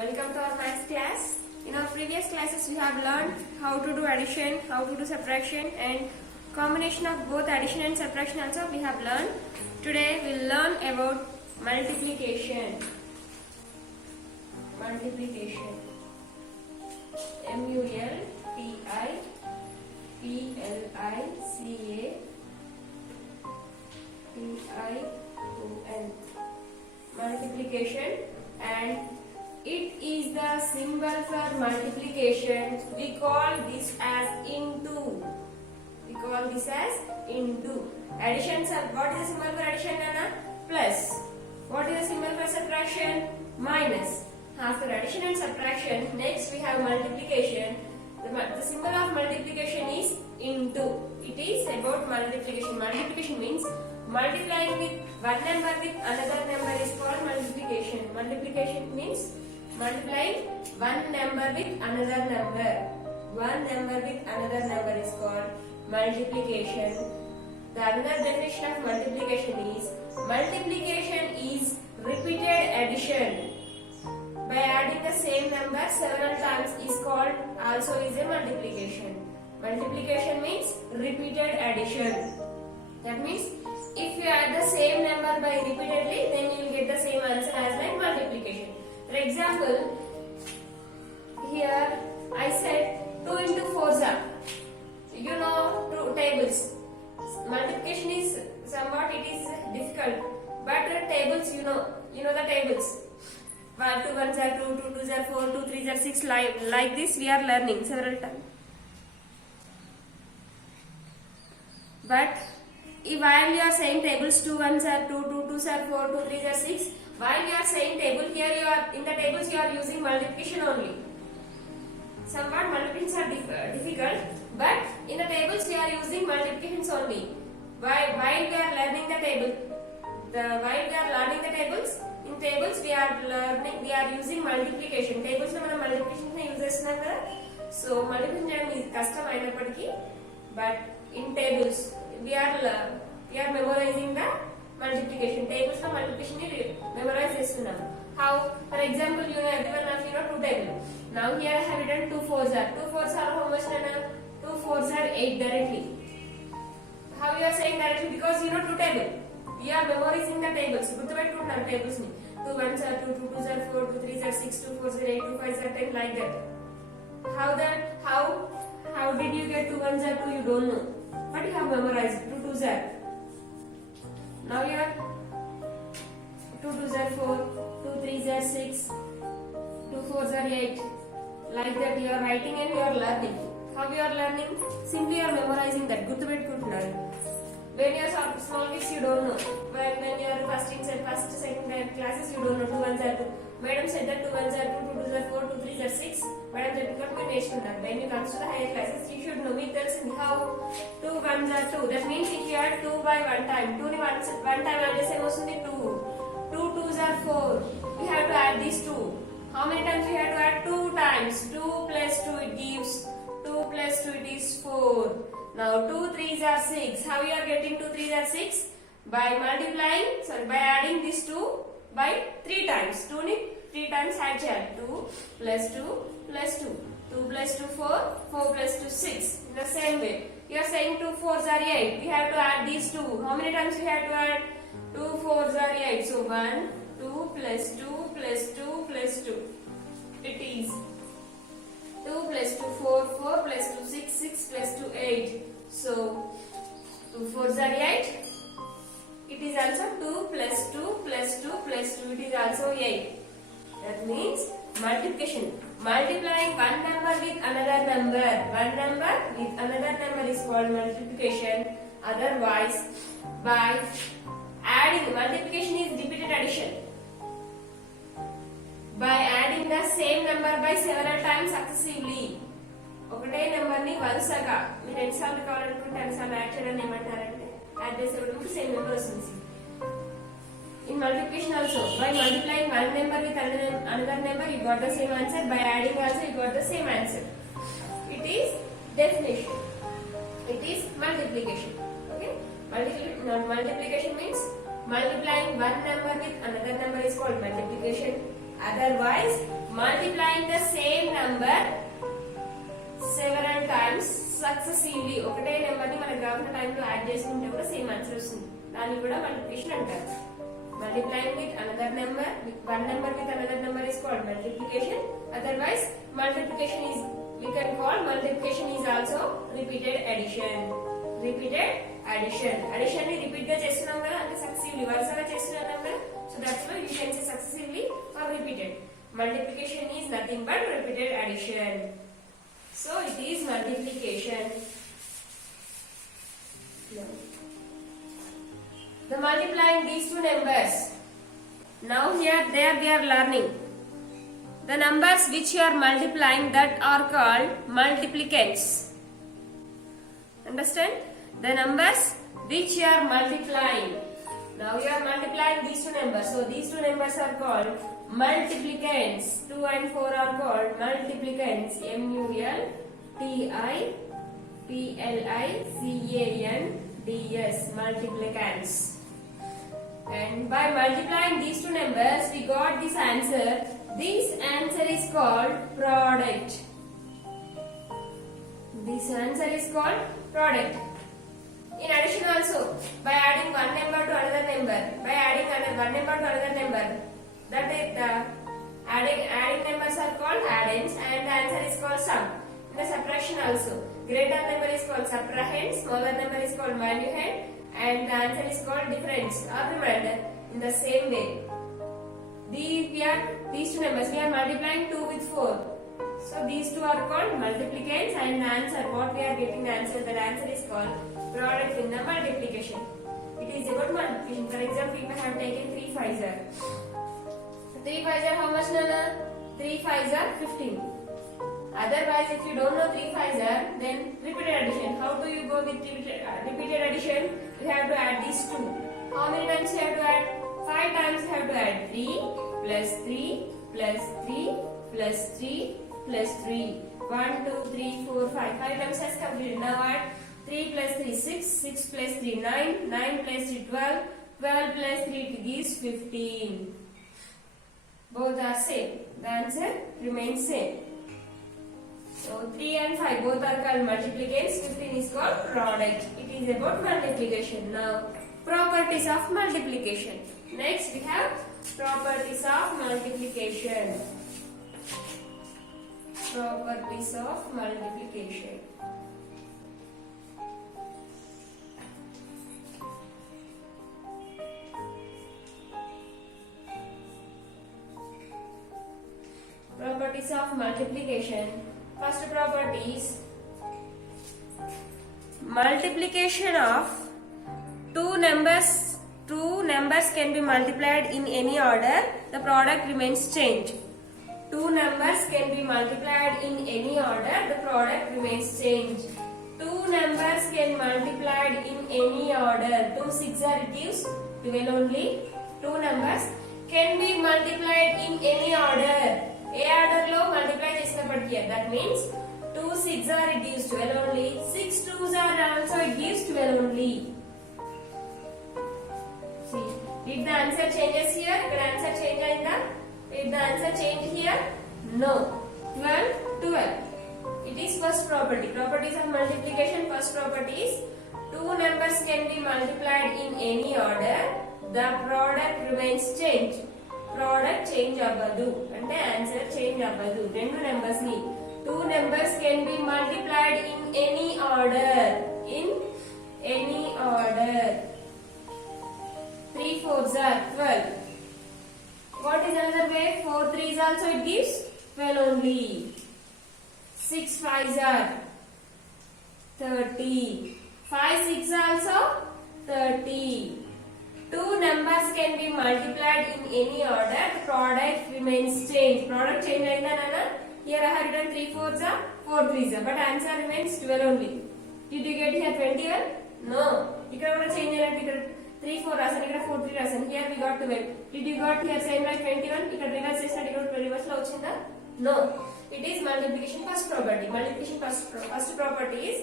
Welcome to our maths class. In our previous classes we have learned how to do addition, how to do subtraction and combination of both addition and subtraction also we have learned. Today we will learn about multiplication. Multiplication. M-U-L-T-I-P-L-I-C-A-T-I-O-N. Multiplication, and it is the symbol for multiplication. We call this as into. We call this as into. Addition, what is the symbol for addition, Nana? Plus. What is the symbol for subtraction? Minus. After addition and subtraction, next we have multiplication. The symbol of multiplication is into. It is about multiplication. Multiplication means multiplying with one number with another number is called multiplication. Multiplication means multiplying one number with another number. One number with another number is called multiplication. The another definition of multiplication is repeated addition. By adding the same number several times is called also is a multiplication. Multiplication means repeated addition. That means if you add the same number by repeatedly, then you will get the same answer as like multiplication. For example, here I said 2 into 4 are. You know two tables. Multiplication is somewhat it is difficult, but the tables you know the tables. 2 1s are 2, 2 2s are 4, 2 3s are 6. Like this we are learning several times. But while you are saying tables 2 1s are 2, 2 2s are 4, 2 3s are 6, while you are saying table, here you are in the tables you are using multiplication only. Somewhat multiplications are difficult, but in the tables we are using multiplications only. While we are learning the table, in tables we are using multiplication. Tables lo manam multiplication ne use chestunam kada. So multiplication cheyadam is kashtam ayinappatiki, but in tables we are memorizing the multiplication. Tables lo multiplication ni memorize chestunam. How? For example, everyone of you know 2 table. Now here I have written 2 4s are. 2 4s are how much, Nana? 2 4s are 8 directly. How you are saying directly? Because you know 2 table. We are memorizing the tables. Gurtupeట్టుకుంటున్నారు tables ni. 2 1s are 2, 2 2s are 4, 2 3s are 6, 2 4s are 8, 2 5s are 10, like that. How did you get 2 1s are 2? You don't know. But you have memorized 2 2s are. Now you are 2 2s are 4, 2 3s are 6, 2 4s are 8. Like that you are writing and you are learning. How you are learning? Simply you are memorizing that. Gurtupeట్టుకుంటున్నారు. When you are small kids, you don't know. When you are first, second classes, you don't know 2 1s are 2. Madam said that 2 1s are 2, 2 2s are 4, 2 3s are 6. Madam said because we నేర్చుకున్నారు. When you come to the higher classes, you should know. మీకు తెలిసింది how 2 1s are 2. That means if you add 2 by one time, 2 ni one time add చేస్తే ఏమొస్తుంది 2. 2 2s are 4. We have to add these 2. How many times we have to add? 2 times. 2 plus 2 it gives 2 plus 2 it is 4. Now 2 3s are 6. How you are getting 2 3s are 6? By adding these 2 by 3 times. 2 ni 3 times add cheyali. 2 plus 2 plus 2. 2 plus 2 4. 4 plus 2 6. In the same way, you are saying 2 4s are 8. We have to add these 2. How many times we have to add? 2 4s are 8. So 1 2 plus 2 plus 2 plus 2. It is 2 plus 2 4, 4 plus 2 6, 6 plus 2 8. So 2 4s are 8. It is also 2 plus 2 plus 2 plus 2. It is also 8. That means multiplication. Multiplying one number with another number. One number with another number is called multiplication. Otherwise, by adding, multiplication is repeated addition. By adding the same number by several times successively. ఒకటే number ని వరుసగా మీరు ఎన్నిసార్లు కావాలనుకుంటే అన్నిసార్లు add చేయడం ఏమంటారంటే add చేసేటప్పుడు సేమ్ నెంబర్ వస్తుంది. In multiplication also, by multiplying one number with another number, you got the same answer. By adding also, you got the same answer. It is definition. It is multiplication. Okay? Multiplication means multiplying one number with another number is called multiplication. Otherwise, multiplying the same number several times successively ఒకటే number ని మనకు కావాల్సిన time లో add చేసుకుంటే కూడా same answer వస్తుంది. దాన్ని కూడా మల్టిప్లికేషన్ అంటారు. Multiplying with another number, with one number with another number is called multiplication. Otherwise, multiplication is, we can call multiplication is also repeated addition. Repeated addition. Addition ni repeat గా చేస్తున్నాం కదా, అంటే successively వరుసగా చేస్తున్నాం కదా. So that's why you can say successively or repeated. Multiplication is nothing but repeated addition. So it is multiplication. The multiplying these two numbers. Now here there we are learning. The numbers which you are multiplying that are called multiplicants. Understand? The numbers which you are multiplying. Now you are multiplying these two numbers. So these two numbers are called multiplicants. 2 and 4 are called multiplicants. multiplicants. Multiplicants. And by multiplying these two numbers, we got this answer. This answer is called product. This answer is called product. In addition also, by adding one number to another number, by adding one number to another number, that is the adding numbers are called addends, and the answer is called sum. In the subtraction also, greater number is called subtrahend, smaller number is called manuhend, and the answer is called difference or remainder. In the same way, these two numbers we are multiplying 2 with 4. So these two are called multiplicants, and the answer what we are getting the answer, that answer is called product in the multiplication. It is about multiplication. For example, we have taken 3 5s are. 3 5s are how much, Nana? 3 5s are 15. Otherwise, if you don't know 3 5s are, then repeated addition. How do you go with repeated addition? You have to add these two. How many times you have to add? 5 times you have to add. 3 plus 3 plus 3 plus 3 plus 3. 1, 2, 3, 4, 5. 5 times has completed. Now add 3 plus 3 6, 6 plus 3 9, 9 plus 3 12, 12 plus 3 gives 15. Both are same. The answer remains same. So 3 and 5 both are called multiplicants. 15 is called product. It is about multiplication. Now properties of multiplication. Next we have properties of multiplication. Properties of multiplication. Properties of multiplication. First property is multiplication of two numbers can be multiplied in any order, the product remains changed. Two numbers can be multiplied in any order, the product remains changed. Two numbers can multiplied in any order. 2 6 are reduced 12 only. Two numbers can be multiplied in any order. A order lo multiply చేసినప్పటికీ, that means 2 6 are reduced 12 only. 6 2s are also it gives 12 only. See, did the answer changes here? Did answer change ayinda? Did the answer change here? No. 12 12. It is first property. Properties of multiplication. First property is two numbers can be multiplied in any order. The product remains changed. Product change అవ్వదు అంటే answer change అవ్వదు. రెండు numbers ని two numbers can be multiplied in any order. In any order. 3 4s are 12. What is another way? 4 3s also it gives 12 only. 6 5s are 30. 5 6 also 30. Two numbers can be multiplied in any order. The product remains changed. Product change ayinda nana? Here I have written 3 4s are 4 3s are, but answer remains 12 only. Did you get here 21? No. Ikkada kuda change ayinadi. Ikkada 3 4 rasanu, ikkada 4 3 rasanu. Here we got 12. Did you got here same like 21? Ikkada reverse chesina ikkada reverse lo vachinda? No. It is multiplication first property. Multiplication first property is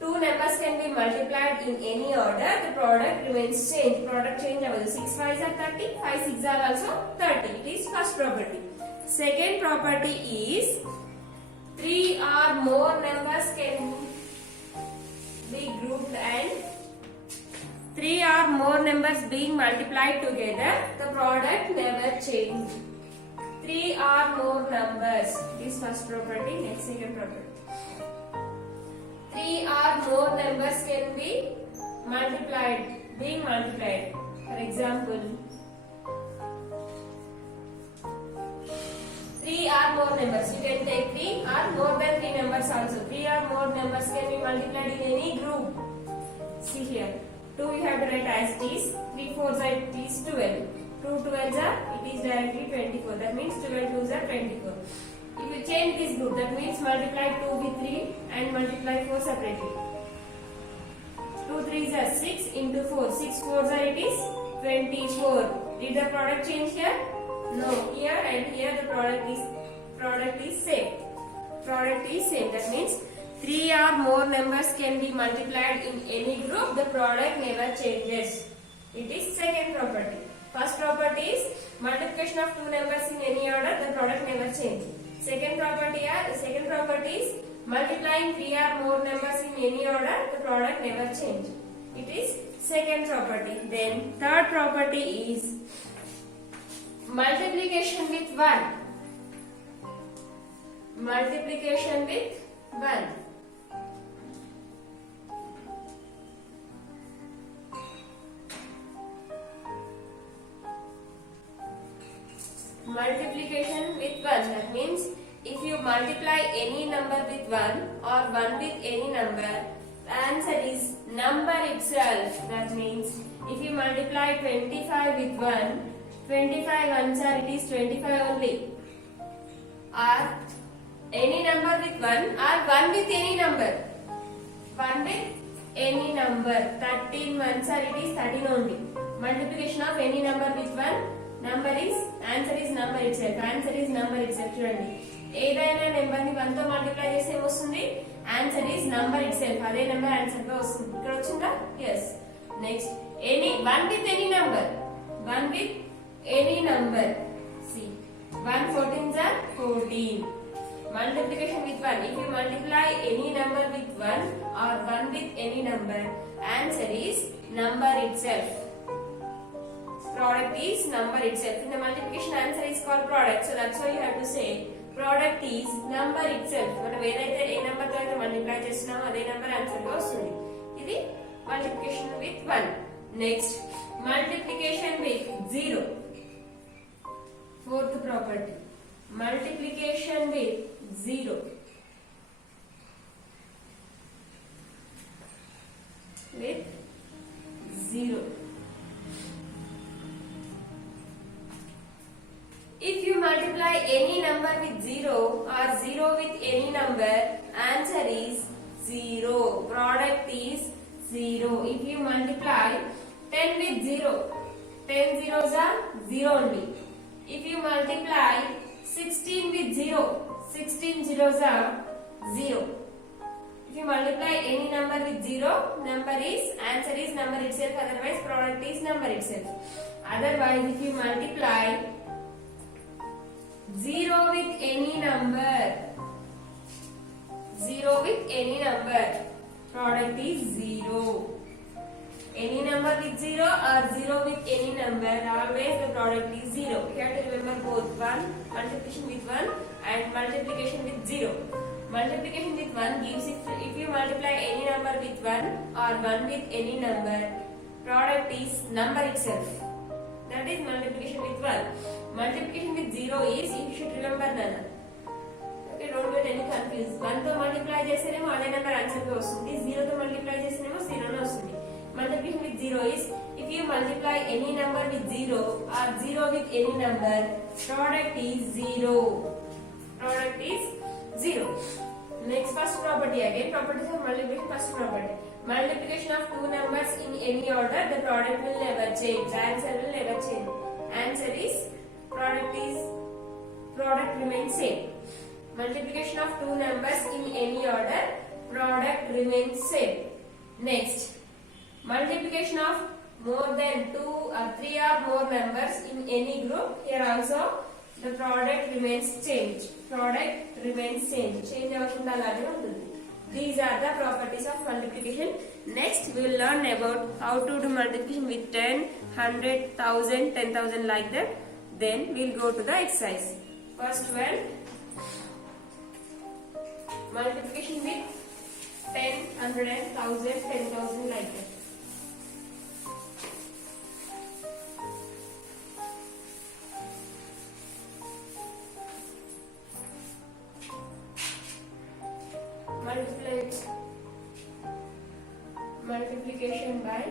two numbers can be multiplied in any order. The product remains changed. Product change avadu. 6 5s are 30. 5 6 are also 30. It is first property. Second property is 3 or more numbers can be grouped and 3 or more numbers being multiplied together, the product never change. 3 or more numbers is first property. Next, second property. 3 or more numbers can be being multiplied. For example, 3 or more numbers. You can take 3 or more than 3 numbers also. 3 or more numbers can be multiplied in any group. See here. 2 you have to write as it is. 3 4s it is 12. 2 12s it is directly 24. That means 12 2s are 24. If you change this group, that means multiply 2 with 3 and multiply 4 separately. 2 3s are 6 into 4. 6 4s are it is 24. Did the product change here? No. Here and here the product is same. Product is same. That means 3 or more numbers can be multiplied in any group. The product never changes. It is second property. First property is multiplication of two numbers in any order. The product never changes. Second property is multiplying 3 or more numbers in any order. The product never changes. It is second property. Then third property is multiplication with 1. Multiplication with 1. Multiplication with 1. That means if you multiply any number with 1 or 1 with any number, the answer is number itself. That means if you multiply 25 with 1, 25 answer it is 25 only. Or any number with 1 or 1 with any number. 1 with any number. 13 answer it is 13 only. Multiplication of any number with 1. Answer is number itself. Answer is number itself. చూడండి ఏదైనా number ని 1 తో multiply చేస్తే ఏమొస్తుంది? Answer is number itself. అదే number answer గా వస్తుంది. ఇక్కడ వచ్చిందా? yes. Next any 1 with any number. 1 with any number. see 1 14s are 14. Multiplication with 1. If you multiply any number with 1 or 1 with any number, answer is number itself. Product is number itself. In the multiplication, answer is called product. So that's why you have to say product is number itself. మనం ఏదైతే ఏ number తో అయితే multiply చేస్తున్నామో అదే number answer గా వస్తుంది. ఇది multiplication with 1. Next, multiplication with 0. Fourth property. Multiplication with 0. With 0. If you multiply any number with 0 or 0 with any number, answer is 0. Product is 0. If you multiply 10 with 0, 10 zeros are 0 only. If you multiply 16 with 0, 16 zeros are 0. If you multiply any number with 0, answer is number itself. Otherwise, product is number itself. Otherwise, if you multiply 0 with any number, 0 with any number, product is 0. Any number with 0 or 0 with any number, always the product is 0. You have to remember both multiplication with 1 and multiplication with 0. Multiplication with 1 gives if you multiply any number with 1 or 1 with any number, product is number itself. That is multiplication with 1. Multiplication with 0 is, you should remember Nana. Okay, don't get any confused. 1 to multiply చేస్తేనేమో అదే number answer గా వస్తుంది. 0 తో multiply చేస్తేనేమో 0 నే వస్తుంది. Multiplication with 0 is if you multiply any number with 0 or 0 with any number, product is 0. Product is 0. Next, first property again. Properties of multiplication. First property. Multiplication of two numbers in any order, the product will never change. The answer will never change. Answer is product remains same. Multiplication of two numbers in any order, product remains same. Next, multiplication of more than 2 or 3 or more numbers in any group. Here also the product remains change. Product remains change. Change avakunda alage untundi. These are the properties of multiplication. Next we will learn about how to do multiplication with 10, 100, 1000, 10,000 like that. Then we will go to the exercise. First one, multiplication with 10, 100 and 1000, 10,000 like that. Multiplication by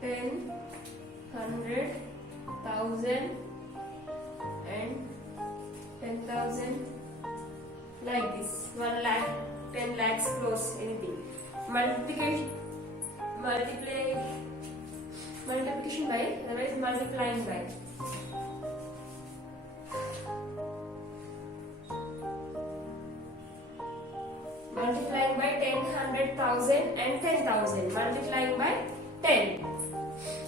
10, 100, 1000 and 10,000 like this. 1 lakh, 10 lakhs, close, anything. Multiplication by, otherwise multiplying by. Multiplying by 10, 100, 1000 and 10,000. Multiplying by 10.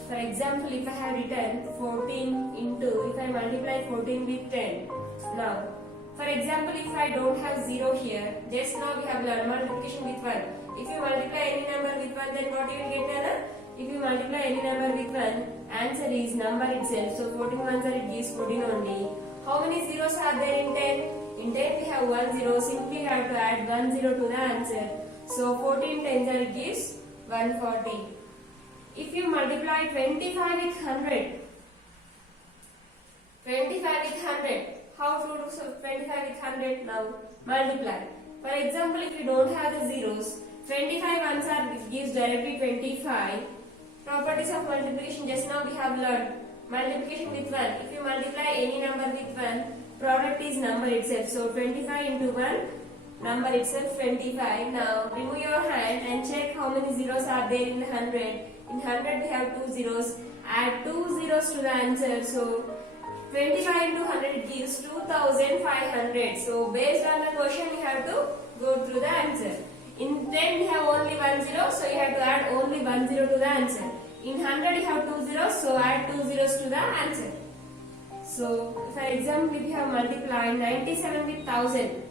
For example, if I have written 14 into, if I multiply 14 with 10. Now, for example, if I don't have 0 here, just now we have learned multiplication with 1. If you multiply any number with 1, then what you will get, Nana? If you multiply any number with 1, answer is number itself. So 14 ones are, it gives 14 only. How many zeros are there in 10? In 10 we have 1 0, simply have to add 1 0 to the answer. So 14 tens are, it gives 140. If you multiply 25 with 100, 25 with 100, how to do 25 with 100 now? Multiply. For example, if you don't have the zeros, 25 ones are, it gives directly 25. Properties of multiplication, just now we have learned. Multiplication with 1. If you multiply any number with 1, product is number itself. So 25 into 1, number itself 25. Now remove your hand and check how many zeros are there in 100. In 100 we have 2 zeros. Add 2 zeros to the answer. So 25 into 100 gives 2500. So based on the question you have to go through the answer. In 10 we have only 1 zero, so you have to add only 1 zero to the answer. In 100 you have 2 zeros, so add 2 zeros to the answer. So, for example, if you have multiplied 97 with 1000,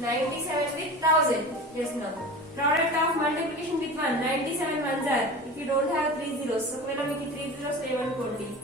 97 with 1000, just now. Product of multiplication with 1, 97 ones are, if you don't have 3 zeros, so when I make 3 zeros, 7 only.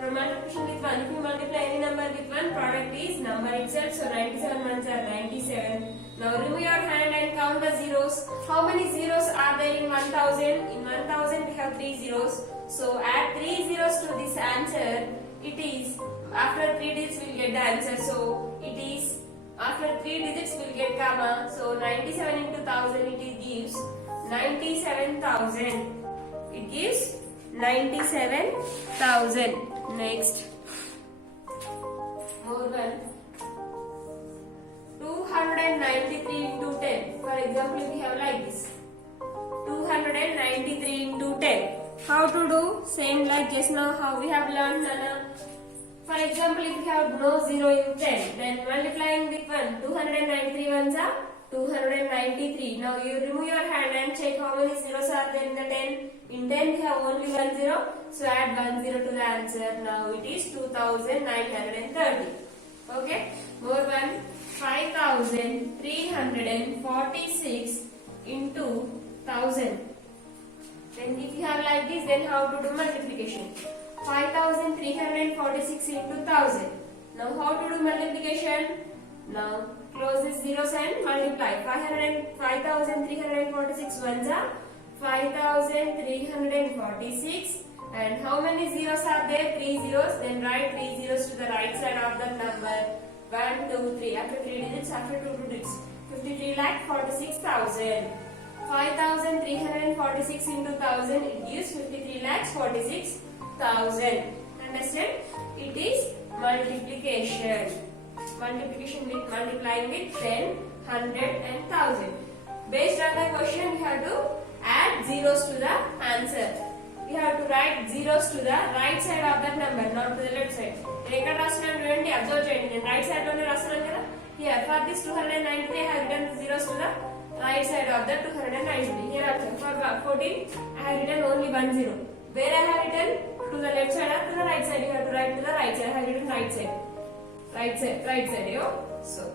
From multiplication with 1, if you multiply any number with 1, product is number itself, so 97 ones are 97. Now remove your hand and count the zeros. How many zeros are there in 1000? In 1000 we have 3 zeros. So add 3 zeros to this answer. It is, after 3 digits we will get the answer. So it is, after 3 digits we will get gamma. So 97 into 1000, it gives 97,000. It gives 97,000. Next, more one. 293 into 10. For example, if we have like this. 293 into 10. How to do? Same like just now how we have learned, Nana. For example, if we have no 0 in 10, then multiplying with 1, 293 ones are 293. Now you remove your hand and check how many zeros are there in the 10. In 10 we have only 1 zero, so add 1 zero to the answer. Now it is 2930. Okay, more one. 5346 into 1000. Then if you have like this, then how to do multiplication? 5346 into 1000. Now how to do multiplication? Now close these zeros and multiply. 5346 ones are 5346. And how many zeros are there? 3 zeros. Then write 3 zeros to the right side of the number. 1, 2, 3. After 3 digits, after 2 digits. 53,46,000. 5346 into 1000, it gives 53,46,000. Understand? It is multiplication. Multiplication with multiplying with 10, 100 and 1000. Based on the question, you have to add zeros to the answer. You have to write zeros to the right side of that number, not to the left side. Here, observe right side here, for this 293, I have written zeros to the right side of the 293. Here also, 14, I have written only 1 0. Where I have written to the left side or to the right side? You have to write to the right side. I have written right side. Right side, yo. So,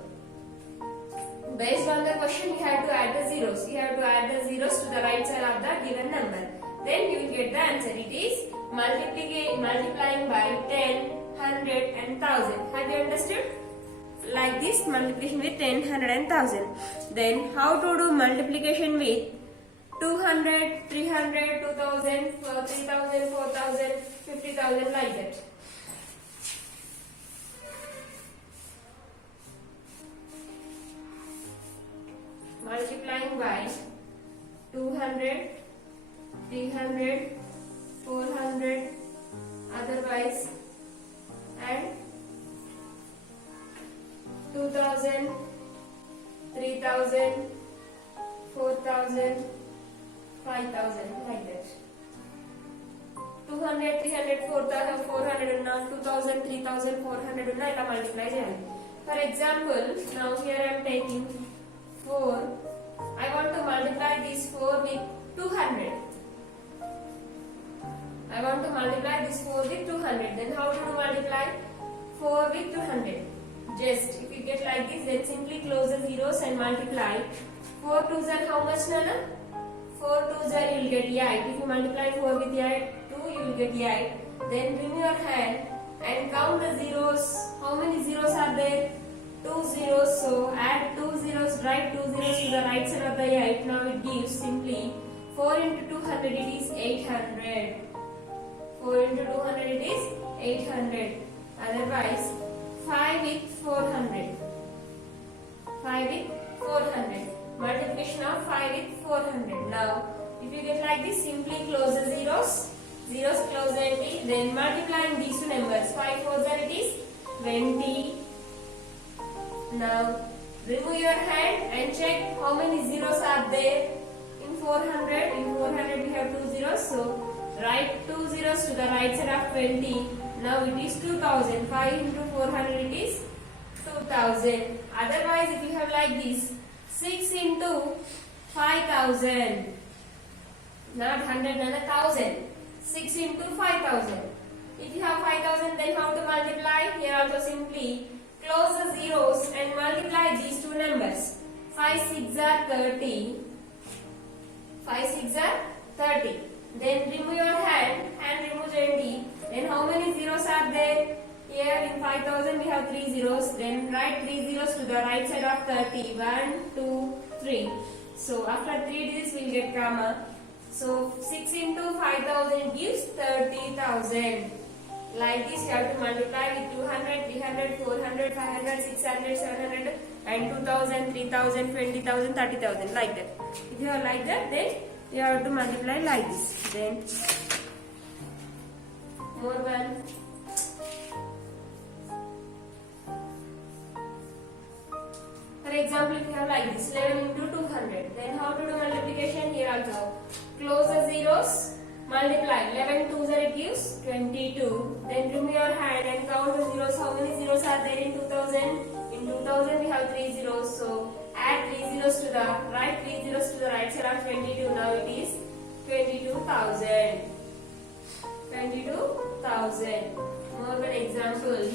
based on the question, we have to add the zeros. You have to add the zeros to the right side of the given number. Then you will get the answer. It is multiplying by 10, 100 and 1000. Have you understood? Like this, multiplication with 10, 100 and 1000. Then how to do multiplication with 200, 300, 2000, 3000, 4000, 50,000 like that. Multiplying by 200, 300, 400, otherwise, and 2000, 3000, 4000, 5000 like that. 200, 300, 4000, 400 now 2000, 3000, 400 now ila multiply cheyali. For example, now here I am taking 4. I want to multiply this 4 with 200. I want to multiply this 4 with 200. Then how to multiply 4 with 200? Just if you get like this, then simply close the zeros and multiply. 4 2s are how much, Nana? 4 2s are you will get 8. If you multiply 4 with 8, 2 you will get 8. Then bring your hand and count the zeros. How many zeros are there? 2 zeros. So add 2 zeros, write 2 zeros to the right side of the 8. Now it gives simply 4 into 200, it is 800. 4 into 200, it is 800. Otherwise, 5 with 400. 5 with 400. Multiplication of 5 with 400. Now, if you get like this, simply close the zeros. Zeros close empty. Then multiplying these two numbers. 5 4s are it is 20. Now, remove your hand and check how many zeros are there in 400. In 400 we have 2 zeros. So, write 2 zeros to the right side of 20. Now it is 2000. 5 into 400 it is 2000. Otherwise, if you have like this, 6 into 5000. Not 100, not 1000. 6 into 5000. If you have 5000, then how to multiply? Here also simply close the zeros and multiply these two numbers. 5 6 are 30. 5 6 are 30. Then remove your hand and remove 20. Then how many zeros are there? Here in 5000 we have 3 zeros. Then write 3 zeros to the right side of 30. 1, 2, 3. So after 3 digits we will get comma. So 6 into 5000 gives 30,000. Like this you have to multiply with 200, 300, 400, 500, 600, 700 and 2000, 3000, 20,000, 30,000 like that. If you are like that, then you have to multiply like this. Then more one. For example, if you have like this 11 into 200, then how to do multiplication? Here also close the zeros, multiply 11 2s are it gives 22. Then remove your hand and count the zeros. How many zeros are there in 2000? In 2000 we have 3 zeros. So add 3 zeros to the right, 3 zeros to the right side of 22. Now it is 22,000. 22,000. More one example.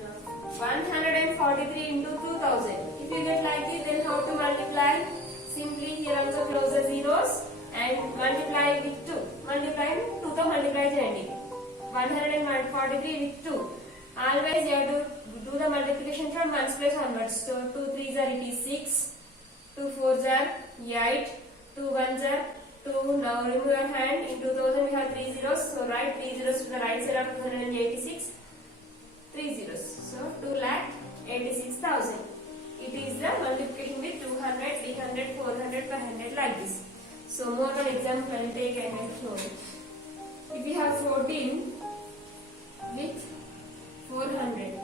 Now, 143 into 2000. If you get like this, then how to multiply? Simply here also close the zeros and multiply with 2. Multiply 2 to multiply చేయండి. 143 with 2. Always you have to do the multiplication from 1's place onwards. So 2 3s are it is 6, 2 4s are 8, 2 1s are 2. Now remove your hand. In 2000 we have 3 zeros. So write 3 zeros to the right side of 286. 3 zeros. So 2,86,000. It is the multiplication with 200, 300, 400, 500 like this. So more one example I will take and I will show it. If we have 14 with 400.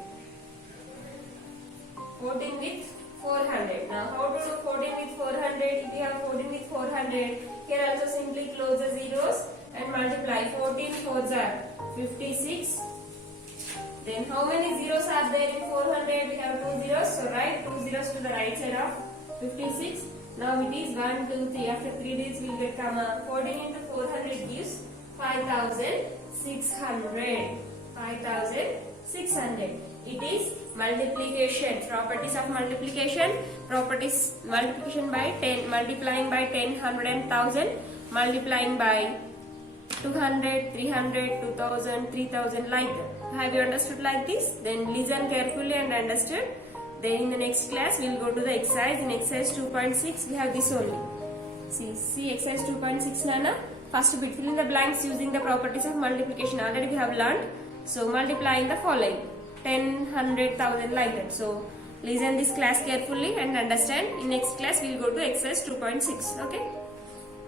14 with 400. Now how to do 14 with 400? If you have 14 with 400, here also simply close the zeros and multiply. 14 4s are 56. Then how many zeros are there in 400? We have 2 zeros. So write 2 zeros to the right side of 56. Now it is 1, 2, 3. After 3 digits we will get comma. 14 into 400 gives 5600. 5600. It is multiplication. Properties of multiplication. Properties multiplication by 10. Multiplying by 10, 100 and 1000. Multiplying by 200, 300, 2000, 3000 like that. Have you understood like this? Then listen carefully and understood. Then in the next class we will go to the exercise. In exercise 2.6 we have this only. See exercise 2.6 Nana. First bit, fill in the blanks using the properties of multiplication. Already we have learned. So multiplying the following 10, 100, 1000 like that. So listen this class carefully and understand. In next class we will go to exercise 2.6. Okay.